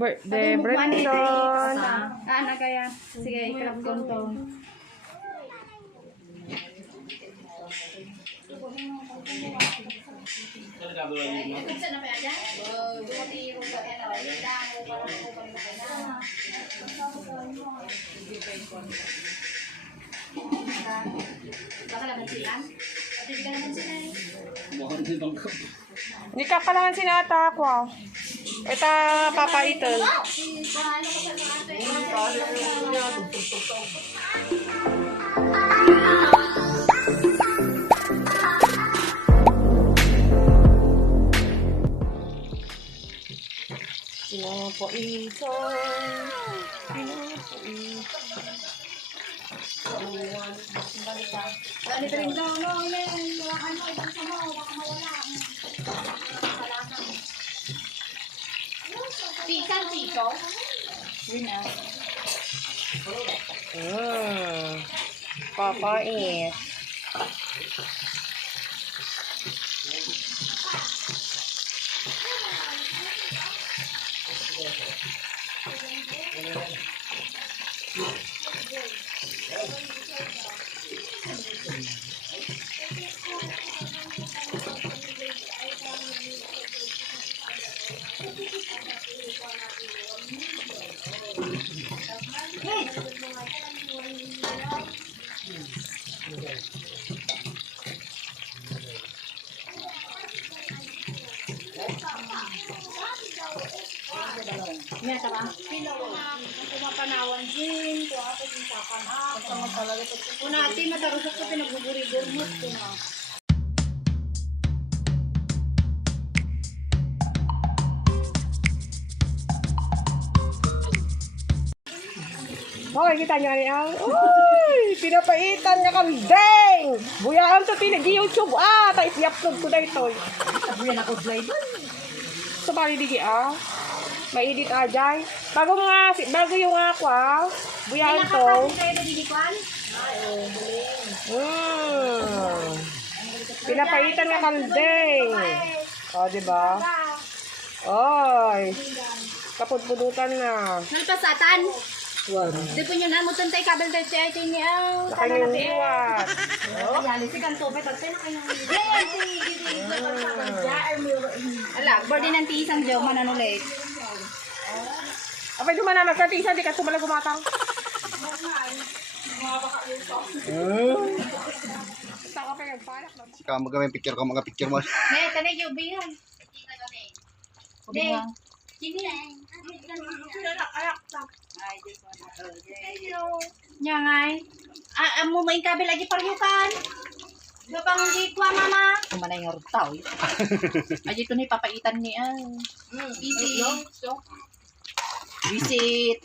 Birthday, Brenton. Ano kaya? Sige, ikalap ko ito. Hindi ka palahan sinata ako. Ito, Papa Ito. Papa Ito. Pikan, Chico. Papa Ito. Iya, sama. Pumapanawan din. Kung ako din sapan ako. Una, ati matarusok ko pinagbuburi-gurmut ko na. Hoy, kita nyo niya. Uy, pinapaitan niya kambing. Buyahan to pinag-YouTube. Ta-i-upload ko na ito. Buyan ako slide. Sabali digi May edit ajay. Bago yung ako Buyahan to. Pinapaitan nga kambing. Diba? Oy. Kaput-pudutan na. Nalpasatan. Di po nyo na, muton tayo kabel tayo siya. Ito niya. Nakayuliwat. Ayali, sigang tubig. At tayo ala, body ng tiisang Diyo, mananulit. Apay duman na magkatisan, di ka tumalag gumatang. Saka pa nagpalak. Kamu gamay picture ko mga picture mo. Ne, tanay yung bihan. Ne, sini nya ngay. Amo main kabel lagi paryukan. Gapang di kwa mama. Kumana yung rutaw. Aji to ni papaitan ni Visit. Visit.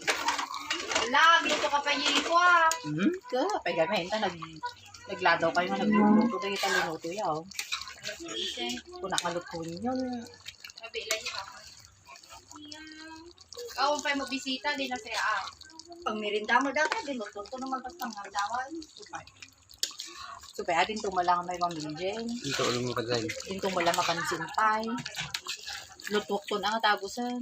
Lagi to ka pa yi kwa. Ka pa gamay ta nagladaw kayo nga nagluluto tayo talunuto yaw. Kung nakaluto yun. Sabi lagi papa. Kau pa mo bisita din na siya pag merinda mo dati din mo tunto naman pas panghandawan. Supaya din tumalang may mamiljen. Ito ulo mo kadyan. Din tumalang mapansimpay. Lutok to na nga tagusan.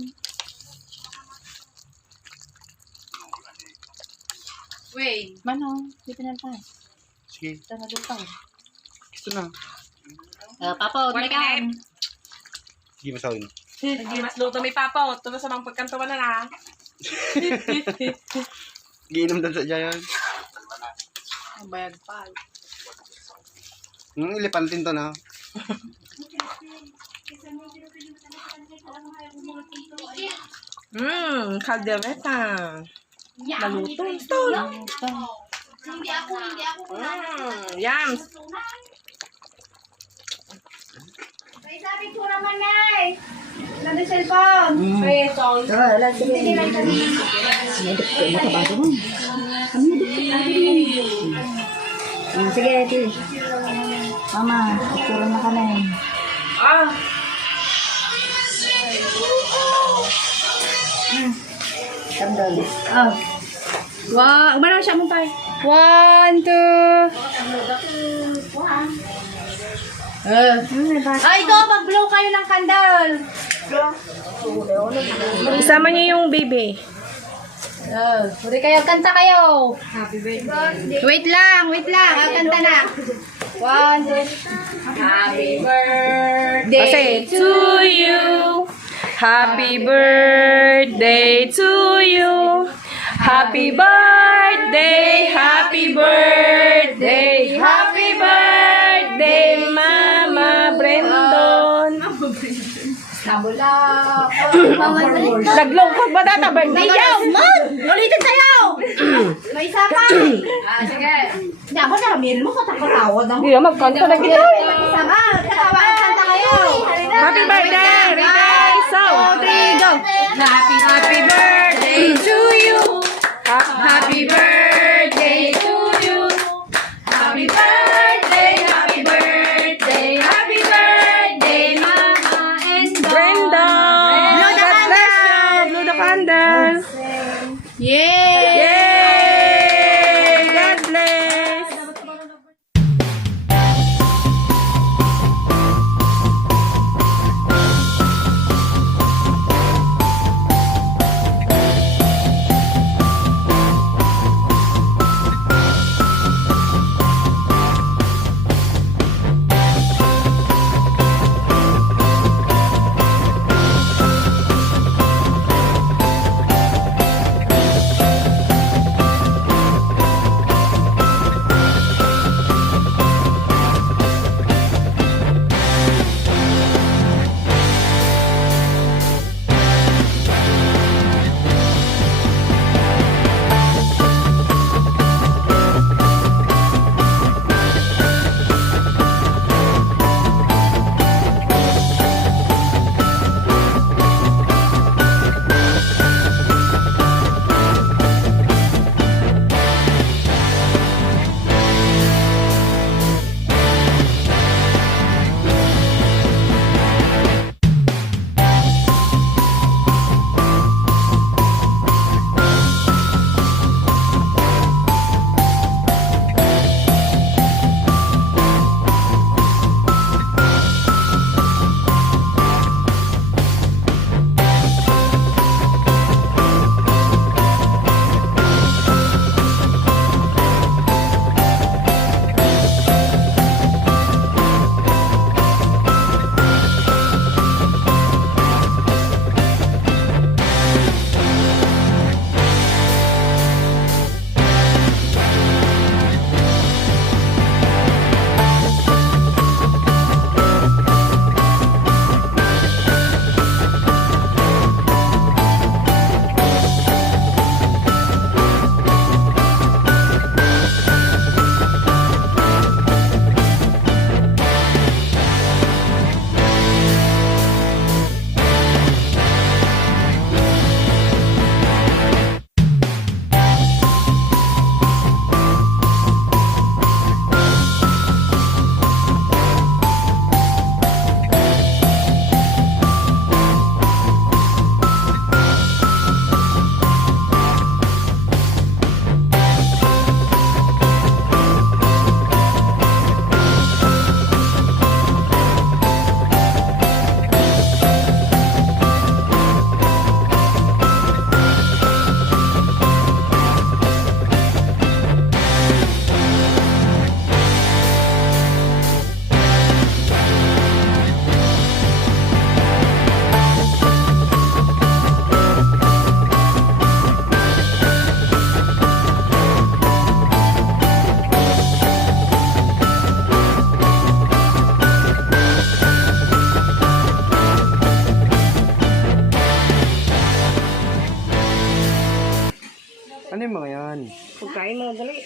Wait, mano, di pinalpan. Sige, Tana doon pa. gusto na. Papa, may kan. Sige, masawin. Hindi mas luto may papa. Tulo sa mga pagkantawa na. Giinom doon sa Jayan. Ang bayag pa. Ilipantin to na. Kaldereta. Naluto. Hindi ako. Yams. May sabi ko naman, Nay. Nandun cellphone. May song. Sige lang kami. Sige, Ate. Mama, picture na kami. Sandal. Wow, umano siya mo pa. 1, 2. Ay, ito, mag-blow kayo ng candle. Isama niyo yung baby. Huli kayo, kanta kayo. Happy birthday. Wait lang. Kanta na. 1, 2. Happy birthday Kasi, to you. Happy birthday to you. Happy birthday, happy birthday, happy birthday, Mama Brendon. Nabula. Naglungkot ba data birthday yaw? Ulitin tayo. May isa pa. Sige. Hindi ako namin mo katakatawad ang Hindi na magkanta na kita. sama. Kanta kayo. Happy birthday, birthday, so. Go. Happy birthday to you. Happy birthday to you. Happy birthday, happy birthday, happy birthday, Mama and Brendon. God bless you. Blow the candle. Yay! Yay! God bless. Ano yung mga yan? Pagkain mo, dali.